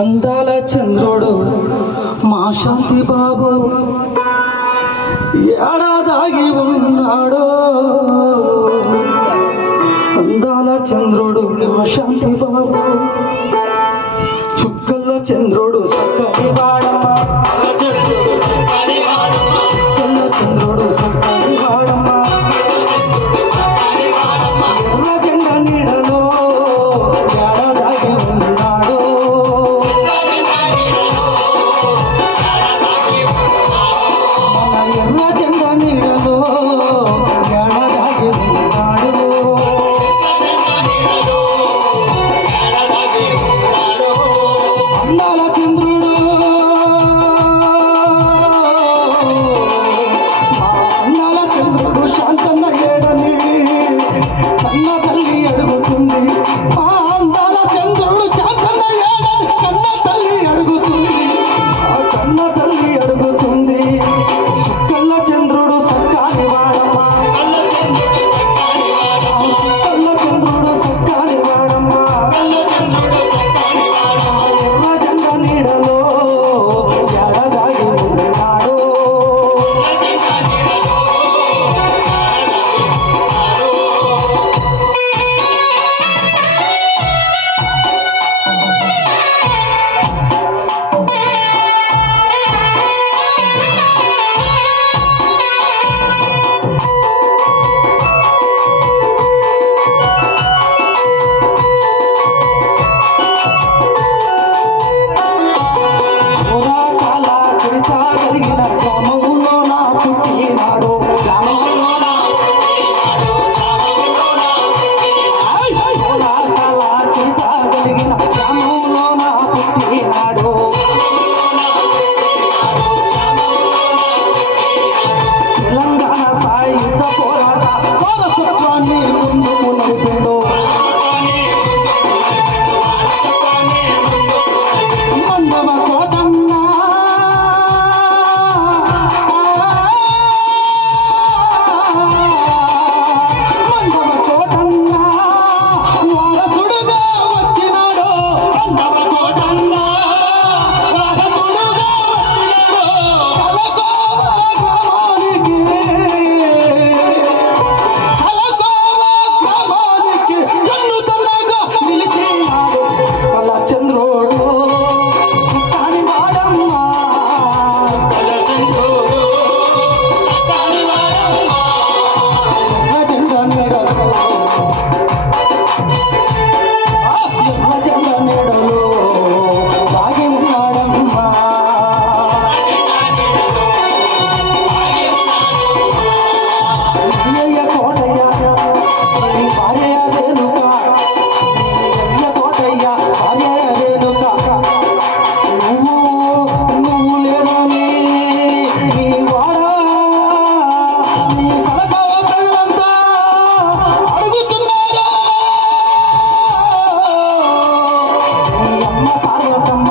అందాల చంద్రుడు మా శాంతి బాబు ఏడాదాగి ఉన్నాడో. అందాల చంద్రుడు మా శాంతి బాబు, చుక్కల్ల చంద్రుడు సక్కని వాడమ్మ, చుక్కల్ల చంద్రుడు సక్కని వాడమ్మ, ఎర్ర జెండ నీడలో ఏడాదాగి ఉన్నాడు. మన ఎర్ర జెండ నీడలో ఏడాదాగి ఉన్నాడు. అందాల చంద్రుడు మా అందాల చంద్రుడు శాంతన్న ఏడని కన్న తల్లి అడుగుతుంది. మా అందాల చంద్రుడు శాంతన్న ఏడని కన్న తల్లి అడుగుతుంది. ఆ కన్న తల్లి అడుగుతుంది. సుక్కల్ల చంద్రుడు సక్కాని వాడమ్మ, ఆ సుక్కల్ల చంద్రుడు సక్కాని వాడమ్మ, ఎర్ర జెండ నీడలో ఏడాదాగి ఉన్నాడు. పోరాటాల చరిత కలిగిన గ్రామంలో నా పుట్టినాడు. పోరాటాల చరిత కలిగిన గ్రామంలో నా పుట్టినాడు. తెలంగాణ సాయుధ పోరాట వారసత్వాన్ని ముందుకు నడిపిండు. మందమ కోటన్న మందమ కోటన్న వారసుడుగా వచ్చినాడు. మందమ కోటన్న వారసుడుగా వచ్చినాడు. కలకోవ గ్రామానికి ఎన్నుతన్నగా నిలిచినాడు. కళ చంద్రుడు సక్కాని వాడమ్మ, ఎర్ర జెండ నీడలో ఎర్ర జెండ నీడలో దాగి ఉన్నాడమ్మా. అయ్యయ్య కోటయ్య నీ భార్య రేణుక, అయ్య కోటయ్య భార్య రేణుక, నువ్వు లేదని నీ వాడా నీ కలకావ ప్రజలంతా అడుగుతున్నారా. నీ అమ్మ పార్వతమ్మ